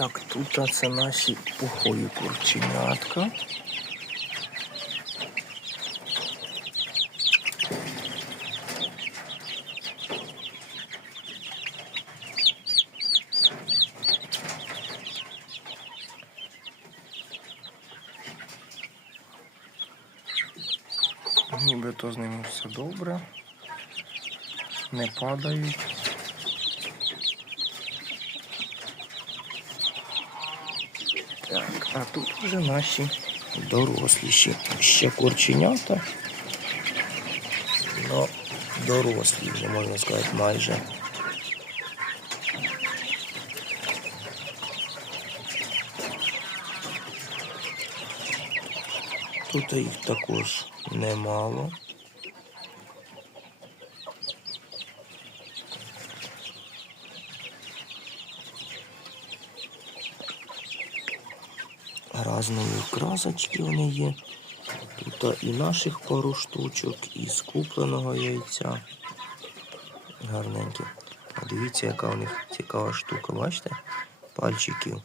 Так, тут це наші пухові курченятка. Нібито з ними все добре. Не падають. Так, а тут вже наші доросліші. Ще курченята. Ну, дорослі вже, можна сказати, майже. Тут їх також немало. Разної красочки вони є. Тут і наших пару штучок, і з купленого яйця. Гарненькі. А дивіться, яка у них цікава штука, бачите? Пальчиків.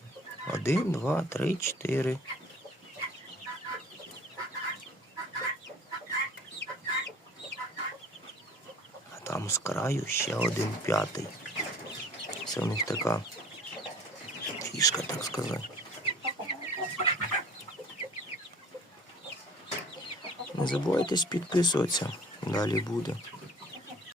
Один, два, три, чотири. А там з краю ще один п'ятий. Це у них така фішка, так сказати. Не забувайте підписуватися. Далі буде.